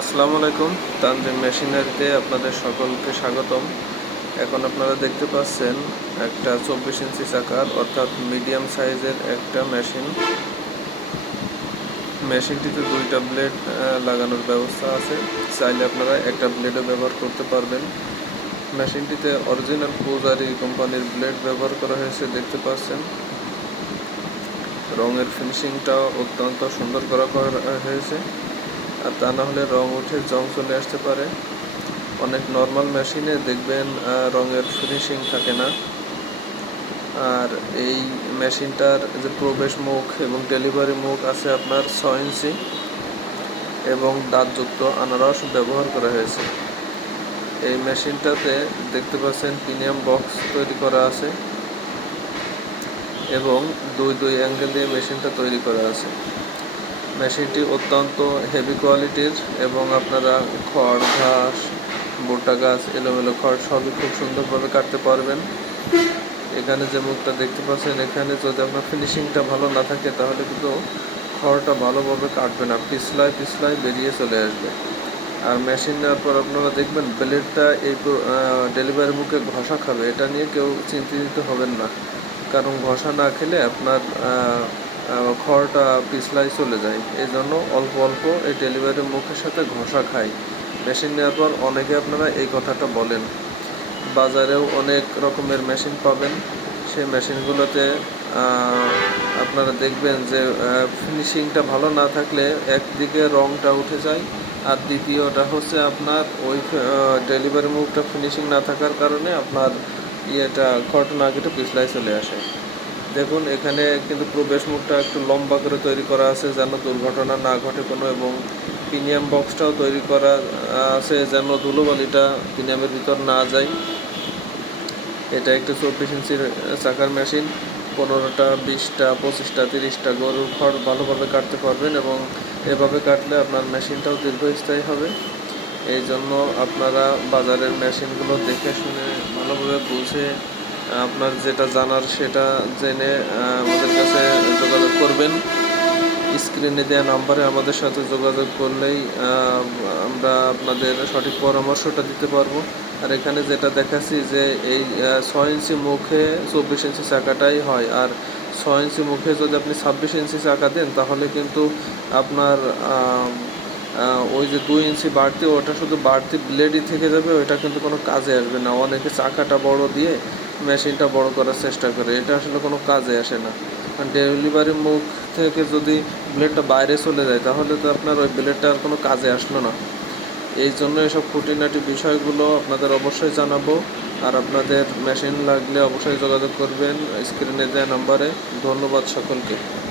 আসসালামু আলাইকুম, তানজিম মেশিনারিতে আপনাদের সকলকে স্বাগতম। এখন আপনারা দেখতে পাচ্ছেন একটা চব্বিশ ইঞ্চি চাকার, অর্থাৎ মিডিয়াম সাইজের একটা মেশিন। মেশিনটিতে দুইটা ব্লেড লাগানোর ব্যবস্থা আছে। চাইলে আপনারা একটা ব্লেডও ব্যবহার করতে পারবেন। মেশিনটিতে অরিজিনাল পূজারি কোম্পানির ব্লেড ব্যবহার করা হয়েছে, দেখতে পাচ্ছেন। রঙের ফিনিশিংটাও অত্যন্ত সুন্দর করা হয়েছে। আর তা না হলে রং উঠে জং চলে আসতে পারে। অনেক নর্মাল মেশিনে দেখবেন রঙের ফিনিশিং থাকে না। আর এই মেশিনটার যে প্রবেশ মুখ এবং ডেলিভারি মুখ আছে আপনার ছ ইঞ্চি এবং দাঁতযুক্ত আনারস ব্যবহার করা হয়েছে। এই মেশিনটাতে দেখতে পাচ্ছেন প্রিমিয়াম বক্স তৈরি করা আছে এবং দুই দুই অ্যাঙ্গেল দিয়ে মেশিনটা তৈরি করা আছে। মেশিনটি অত্যন্ত হেভি কোয়ালিটির এবং আপনারা খড়, ঘাস ভুট্টা গাছ, এলোমেলো খড় সবই খুব সুন্দরভাবে কাটতে পারবেন। এখানে যে মুখটা দেখতে পাচ্ছেন, এখানে যদি আপনার ফিনিশিংটা ভালো না থাকে, তাহলে কিন্তু খড়টা ভালোভাবে কাটবে না পিছলায় পিছলায় বেরিয়ে চলে আসবে। আর মেশিন নেওয়ার পর আপনারা দেখবেন ব্লেডটা এই ডেলিভারি বুকে ঘষা খাবে। এটা নিয়ে কেউ চিন্তিত হবেন না। কারণ ঘষা না খেলে আপনার খড়টা পিছলাই চলে যায়। এই জন্য অল্প অল্প এই ডেলিভারি মুখের সাথে ঘষা খায় মেশিন নেওয়ার পর অনেকে আপনারা এই কথাটা বলেন। বাজারেও অনেক রকমের মেশিন পাবেন। সেই মেশিনগুলোতে আপনারা দেখবেন যে ফিনিশিংটা ভালো না থাকলে একদিকে রংটা উঠে যায় আর দ্বিতীয়টা হচ্ছে আপনার ওই ডেলিভারি মুখটা ফিনিশিং না থাকার কারণে আপনার ইয়েটা ঘটনা কেটে পিছলাই চলে আসে। দেখুন, এখানে কিন্তু প্রবেশ মুখটা একটু লম্বা করে তৈরি করা আছে যেন দুর্ঘটনা না ঘটে কোনো, এবং প্রিমিয়াম বক্সটাও তৈরি করা আছে যেন ধুলোবালিটা প্রিমিয়ামের ভিতর না যায়। এটা একটা চব্বিশ ইঞ্চির চাকার মেশিন, পনেরোটা, বিশটা, পঁচিশটা, তিরিশটা গরুর খড় ভালোভাবে কাটতে পারবেন, এবং এভাবে কাটলে আপনার মেশিনটাও দীর্ঘস্থায়ী হবে। এই জন্য আপনারা বাজারের মেশিনগুলো দেখে শুনে ভালোভাবে বুঝে আপনার যেটা জানার সেটা জেনে আমাদের কাছে যোগাযোগ করবেন। স্ক্রিনে দেওয়া নাম্বারে আমাদের সাথে যোগাযোগ করলেই আমরা আপনাদের সঠিক পরামর্শটা দিতে পারব। আর এখানে যেটা দেখাচ্ছি যে এই ছয় ইঞ্চি মুখে চব্বিশ ইঞ্চি চাকাটাই হয়। আর ছয় ইঞ্চি মুখে যদি আপনি ছাব্বিশ ইঞ্চি চাকা দেন, তাহলে কিন্তু আপনার ওই যে দুই ইঞ্চি বাড়তি, ওটা শুধু বাড়তি ব্লেডই থেকে যাবে, ওইটা কিন্তু কোনো কাজে আসবে না। অনেকে চাকাটা বড় দিয়ে মেশিনটা বড় করার চেষ্টা করে। এটা আসলে কোনো কাজে আসে না। কারণ ডেলিভারি মুখ থেকে যদি ব্লেডটা বাইরে চলে যায়, তাহলে তো আপনার ওই ব্লেডটা আর কোনো কাজে আসলো না। এই জন্য এসব খুঁটিনাটি বিষয়গুলো আপনাদের অবশ্যই জানাব। আর আপনাদের মেশিন লাগলে অবশ্যই যোগাযোগ করবেন স্ক্রিনে দেওয়া নাম্বারে। ধন্যবাদ সকলকে।